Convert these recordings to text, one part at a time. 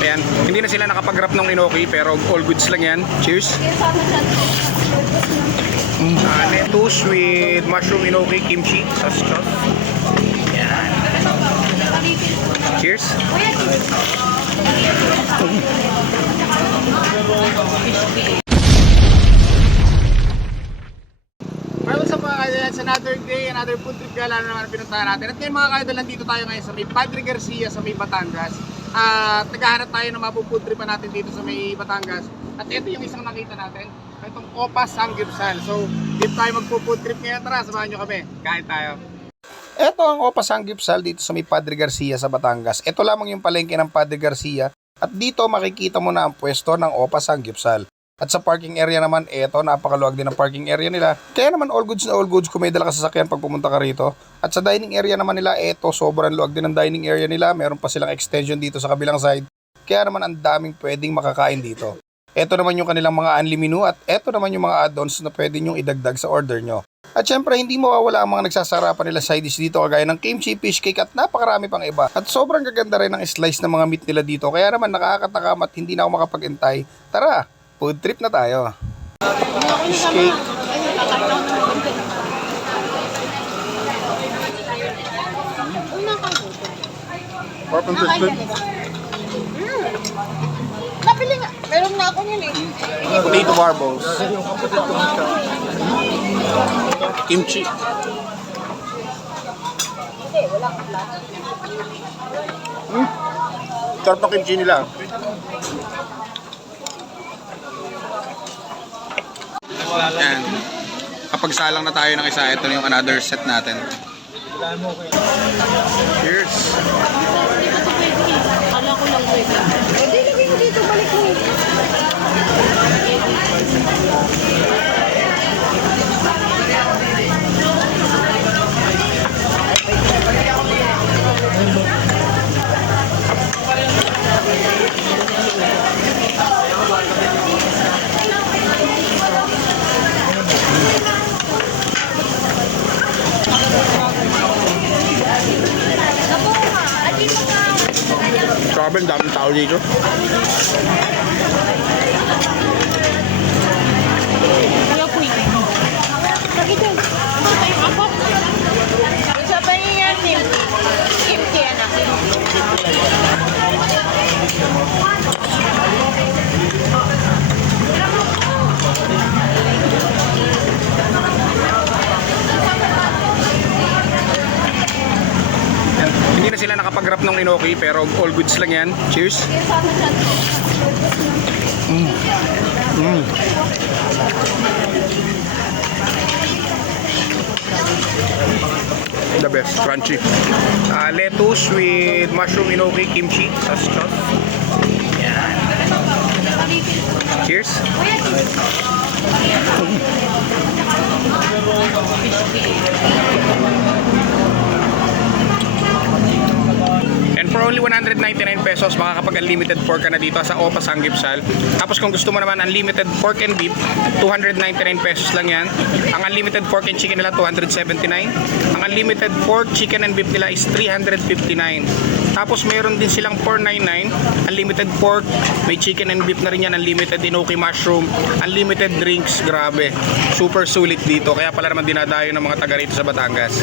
Ayan, hindi na sila nakapag-wrap ng inoki pero all goods lang yan. Cheers! Lettuce with mushroom inoki kimchi sauce. Ayan. Cheers! What's up mga kaidol? It's another day, another food trip gala na naman ang pinuntahan natin. At ngayon mga kaidol, nandito tayo ngayon sa may Padre Garcia sa may Batangas. At naghahanap tayo ng mapufood tripan natin dito sa may Batangas. At ito yung isang nakita natin, itong Opa Samgyupsal. So dito tayo magpo-food trip ngayon. Tara, samahan nyo kami, kain tayo. Ito ang Opa Samgyupsal dito sa may Padre Garcia sa Batangas. Ito lamang yung palengke ng Padre Garcia. At dito makikita mo na ang pwesto ng Opa Samgyupsal. At sa parking area naman, eto, napakaluwag din ang parking area nila. Kaya naman all goods na all goods kung may dala ka sasakyan pag pumunta ka rito. At sa dining area naman nila, eto, sobrang luwag din ang dining area nila. Meron pa silang extension dito sa kabilang side. Kaya naman ang daming pwedeng makakain dito. Eto naman yung kanilang mga unli menu at eto naman yung mga add-ons na pwede nyong idagdag sa order nyo. At syempre, hindi mawawala ang mga nagsasarapan nila side dish dito kagaya ng kimchi, fish cake at napakarami pang iba. At sobrang gaganda rin ng slice ng mga meat nila dito. Kaya naman nakakatakam at hindi na ako makapag-intay. Tara! Food trip na tayo. Fish cake. Purple biscuit. Napili nga. Meron na ako yun eh. Potato marbles. Kimchi. Hindi, wala kang lahat. Sarap ng kimchi nila. Yan. Kapag salang na tayo ng isa, ito na yung another set natin. Cheers! Kala ko lang pwede. Hindi, lagay mo dito. Balik mo. Grabe, ang daming tao dito. Kaya po yun. Lagi dyan. Ano tayo abot? Isa pa yung yan. Kimchi yan ako. Hindi na sila nakapag-wrap ng inoki pero all goods lang yan. Cheers! The best, crunchy. Lettuce with mushroom inoki kimchi sauce. Yan. Cheers! And for only 199 pesos, makakapag-unlimited pork ka na dito sa Opa Samgyupsal. Tapos kung gusto mo naman unlimited pork and beef, 299 pesos lang yan. Ang unlimited pork and chicken nila, 279. Ang unlimited pork, chicken and beef nila is 359. Tapos mayroon din silang 499, unlimited pork, may chicken and beef na rin yan, unlimited inoki mushroom, unlimited drinks, grabe. Super sulit dito, kaya pala naman dinadayo ng mga taga rito sa Batangas.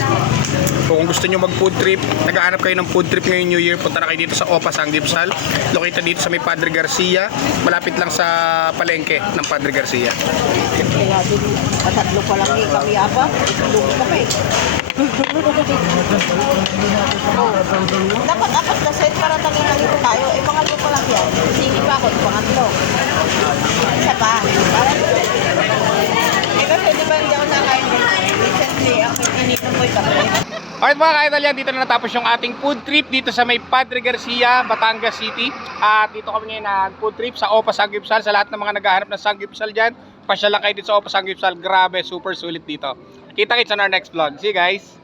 So kung gusto nyo mag food trip, naghahanap kayo ng food trip ngayong New Year, punta na kayo dito sa Opa Samgyupsal. Located dito sa may Padre Garcia, malapit lang sa palengke ng Padre Garcia. Kaya din, patatlo pa lang eh. Kami apa? Lugo pa eh. Dapat apat na set para tangin-tangin tayo. Eh, pangatlo pa lang yan. Sige pa ako, pangatlo. Isa pa. Eh, kasi di ba hindi ako nakain recently, ang ininom ko yung kape. Alright mga ka-idol, yan, dito na natapos yung ating food trip dito sa may Padre Garcia, Batangas City. At dito kami ngayon nag-food trip sa Opa Samgyupsal. Sa lahat ng mga naghahanap ng Samgyupsal dyan, pasya lang kayo dito sa Opa Samgyupsal. Grabe, super sulit dito. Kita-kits on our next vlog. See you guys!